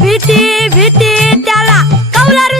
भीती भीती त्याला कौलारू